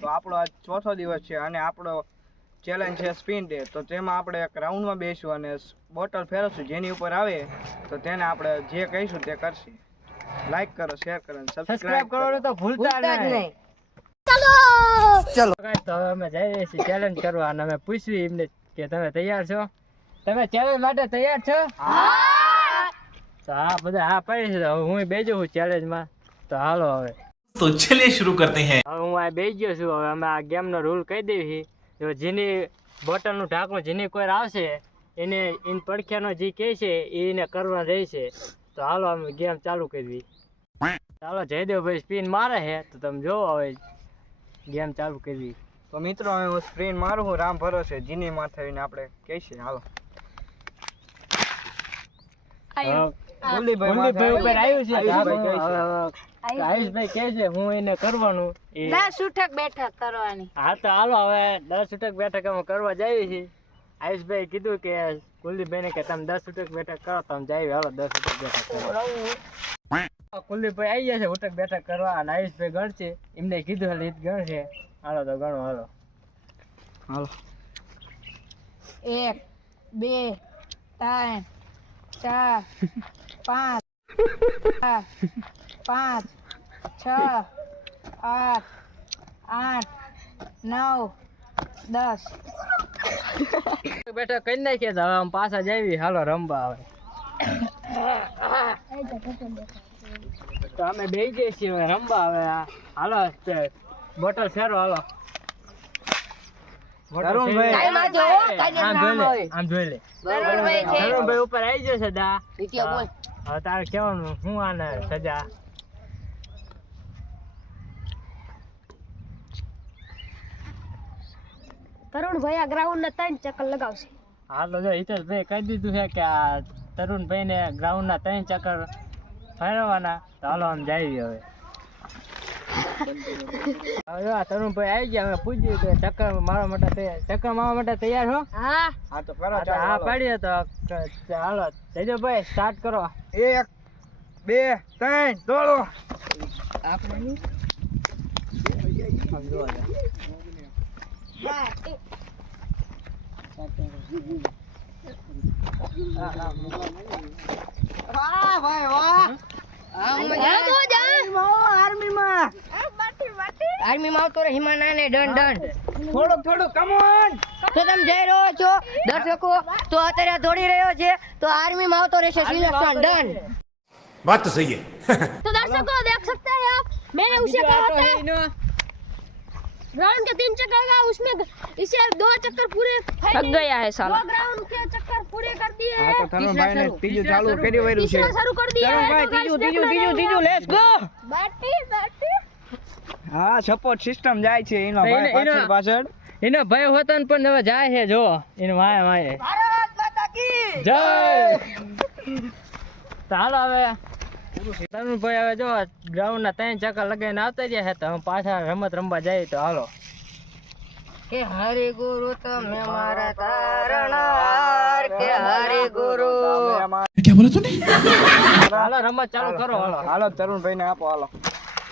તો આપણો આજ ચોથો દિવસ છે અને આપણો ચેલેન્જ છે સ્પિન ડે. તો તેમાં આપણે એક રાઉન્ડમાં બેસશું અને બોટલ ફેરવશું. જેની ઉપર આવે તો તેને આપણે જે કહીશું તે કરશે. લાઈક કરો, શેર કરો અને સબસ્ક્રાઇબ કરવાનું તો ભૂલતા જ નહીં. ચલો તો અમે જઈએ છીએ ચેલેન્જ કરવા અને અમે પૂછ્યું એમને કે તમે તૈયાર છો? તમે ચેલેન્જ માટે તૈયાર છો? હા. તો હા બધા હા પાડી છે. હું બેજો છું ચેલેન્જમાં. તો હાલો હવે તો ચલિए शुरू करते हैं. હવે હું આ બેસી ગયો છું. હવે અમે આ ગેમનો રૂલ કહી દેવી. જો જેની બોટલનું ઢાંકણું જેની કોઈ આવશે એને ઇન પડખ્યાનો જે કહે છે એને કરવા રહેશે. તો હાલો અમે ગેમ ચાલુ કરવી. ચાલો જયદેવભાઈ સ્પિન મારે છે તો તમે જોવો હવે ગેમ ચાલુ કરવી. તો મિત્રો હવે હું સ્પિન મારું હું રામ ભરોસે જીની માથે આવીને આપણે કહીશું. હાલો ગુલ્લીભાઈ ઉપર આવ્યું છે. આયુષભાઈ કહે છે હું એને કરવાનું 10 ઉઠક બેઠક કરવાની. હા તો હાલો હવે 10 ઉઠક બેઠક અમે કરવા જઈએ છીએ. આયુષભાઈ કીધું કે કુલદીપભાઈ ને કે તમે 10 ઉઠક બેઠક કરો તમે જાય. હાલો 10 ઉઠક બેઠક કરો. કુલદીપભાઈ આવી ગયા છે ઉઠક બેઠક કરવા અને આયુષભાઈ ગણશે. એમને કીધું એટલે ઈ ગણશે. હાલો તો ગણો. હાલો હાલો 1 2 3 4 5 5 6 8 8 9 10 બેઠક કરી નાખીએ. તો હવે આમ પાછા જાવી. હાલો રમવા આવે તો અમે બેસી જઈએ છીએ હવે રમવા. હવે હાલો બોટલ ફેરો. હાલો આમ જોઈ લે. તરુણભાઈ ઉપર આવી જશે દા. હવે તારે કેવાનું હું આને સજા. તરુણભાઈ આ ગ્રાઉન્ડ ના 3 ચક્કર લગાવશે. હાલો જો હિતેશભાઈ કહી દીધું છે કે આ તરુણભાઈ ને ગ્રાઉન્ડ ના 3 ચક્કર ફેરવવાના. તો હાલો આમ જઈએ હવે. હવે તરુણભાઈ આવી ગયા. અમે પૂછ્યું કે ચક્કર મારવા માટે તૈયાર છો? હા હા તો કરો. હા પાડીએ તો હાલો જયદેવભાઈ સ્ટાર્ટ કરો. 1 2 3 દોડો. આપણે વાહ ભાઈ વાહ. આર્મી માં આવતો રે હિમાના ને દંડ થોડું કમ ઓન. તો તમે જઈ રહ્યો છો દર્શકો તો અત્યારે દોડી રહ્યો છે તો આर्मी में આવતો રહેશે સિલેક્शन डन. बात तो सही है. तो दर्शकों देख सकते हैं आप मैंने उसे कहा था ग्राउंड के 3 चक्कर का उसमें इसे 2 चक्कर पूरे थक गया है साला. 2 ग्राउंड के चक्कर पूरे कर दिए हैं. तो तरुणभाई ने तीसरा चालू કર્યું છે. तीसरा शुरू कर दिया है. ત્રીજું લેટ્સ ગો. बाटी હા સપોર્ટ સિસ્ટમ જાય છે એનો ભાઈ પાછળ. એનો ભય હોતો ને પણ હવે જાય છે. જો એનો વાય भारत माता की જય. તો હાલો હવે તરુણભાઈ હવે જો ગ્રાઉન્ડ ના 3 ચક્કર લગાવીને આવતા રહ્યા છે. તો હું પાછા રમત રમવા જઈએ. તો હાલો કે હરે ગુરુ તમે મારા તારણહાર કે હરે ગુરુ. क्या बोला तूने? હાલો રમત ચાલુ કરો. હાલો તરુણભાઈ ને આપો.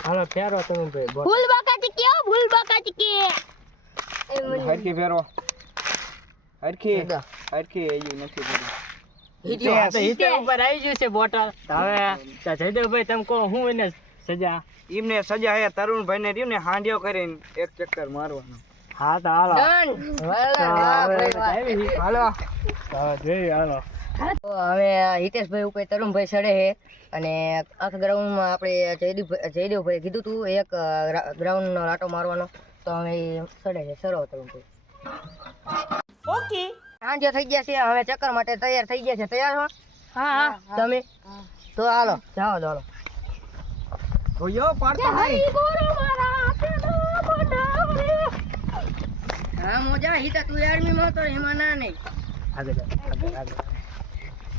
હાલો ફેરો તરુણભાઈ. ભૂલ બાકા ચીકી હરખી ફેરો. હરખી એ નથી ફેરી. હિતે ઉપર આવી ગયું છે બોટલ. હવે જયદેવભાઈ તમે કહો હું એને સજા. એમને સજા હે તરુણભાઈ ને રહ્યું ને હાંડિયો કરીને 1 ચક્કર મારવાનો. હા તો હાલો હાલો જોઈએ. હાલો તો હવે હિતેશભાઈ ઉપર તરુણભાઈ ચડે છે અને આખા ગ્રાઉન્ડમાં આપણે જયદેવભાઈ કીધું તું એક ગ્રાઉન્ડનો રાટો મારવાનો. તો હવે ચડે છે. સરો તરુણભાઈ ઓકે સાંજે થઈ ગયા છે. હવે ચક્કર માટે તૈયાર થઈ ગયા છે. તૈયાર છો? હા તમે તો હાલો જાઓ દોડો. ઓયો પાડતો નહીં. હા મોજા હિતા તું આર્મી માં તો એમાં ના નહીં. આગળ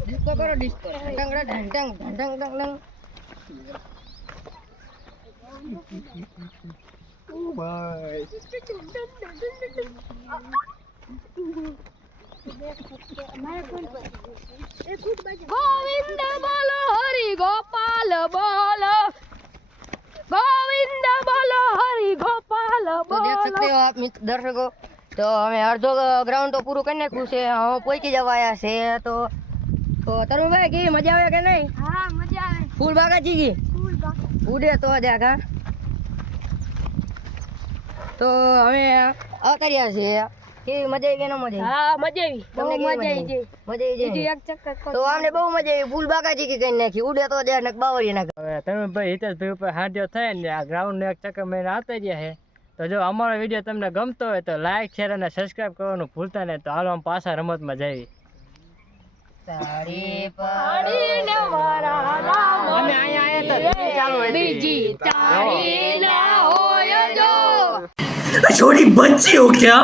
ડિસ્કો કરો ડિસ્કો. ઢંગ ઢંગ ઢંગ ઢંગ. ઓ ભાઈ ગોવિંદ બોલો હરિ ગોપાલ બોલો. ગોવિંદ બોલો હરિ ગોપાલ બોલો. શકતે હો આપ દર્શકો. તો અમે અડધો ગ્રાઉન્ડ તો પૂરું કરી નાખ્યું છે, હવે પહોંચી જવા આવ્યા છે. તો તરુણભાઈ કેવી મજા આવે કે નહીં? હા મજા આવે. ફૂલ બાગાજી જી ફૂલ બાકી. ઉડે તો જ આગા. તો અમે અવતર્યા છીએ. કેવી મજા આવી કે ન મજા આવી? હા મજા આવી. તમને કેવી મજા આવી? મજા આવી બીજું છે. એક ચક્કર તો અમને બહુ મજા આવી. ફૂલ બાગાજી કરી નાખી. ઉડે તો જ ને બાવળી નાખ. હવે તરુણભાઈ હિતેશભાઈ ઉપર હાંડ્યો થાય ને આ ગ્રાઉન્ડનો એક ચક્કર મેં આવતા રહ્યા છે. તો જો અમારો વિડીયો તમને ગમતો હોય તો લાઈક શેર અને સબસ્ક્રાઈબ કરવાનું ભૂલતા નહીં. તો હાલો આમ પાછા રમતમાં જઈએ. તારી પાડીને મારા રામ અમે અહીંયા આયા તો ચાલુ હતી. બીજી તારી ના હોય જો. छोटी बच्ची हो क्या?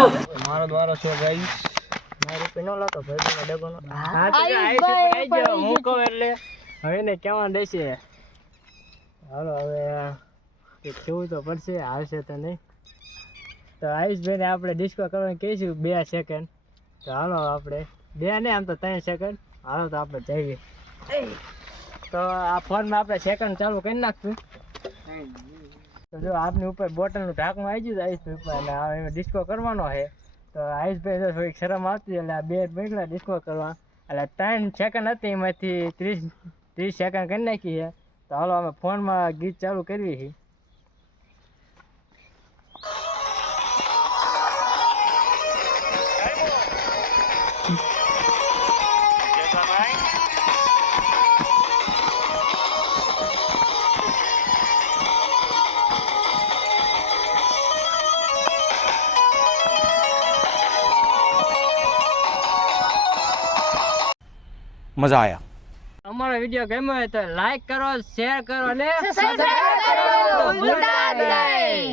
મારી રૂપિયા ન લાતો ભાઈ ડગોનો. હા તો જો આયુષ ઉપર આઈ ગયો. હું કહું એટલે હવે એને કહેવાનું રહેશે. હાલો હવે કેવું તો પડશે, આવશે તો નહીં. તો આયુષભાઈને આપણે ડિસ્કો કરવાનું કહીશું 2 સેકન્ડ. તો હાલો આપણે 2 નહીં આમ તો 3 સેકન્ડ. હાલો તો આપણે જઈએ. તો આ ફોનમાં આપણે સેકન્ડ ચાલુ કરી નાખશું. તો જો આપની ઉપર બોટલનું ઢાંકણું આવી ગયું આયુષભાઈ ઉપર અને હવે એમાં ડિસ્કો કરવાનો છે. તો આયુષભાઈ તો થોડીક શરમ આવતી એટલે આ 2 નીકળ્યા ડિસ્કો કરવા. એટલે 3 સેકન્ડ હતી એમાંથી 30 સેકન્ડ કરી નાખી છે. તો હાલો અમે ફોનમાં ગીત ચાલુ કરવી છે. मजा आया. અમારો વિડીયો ગમ્યો હોય તો લાઈક કરો, શેર કરો અને સબસ્ક્રાઇબ કરો ભૂલતા જ નહીં.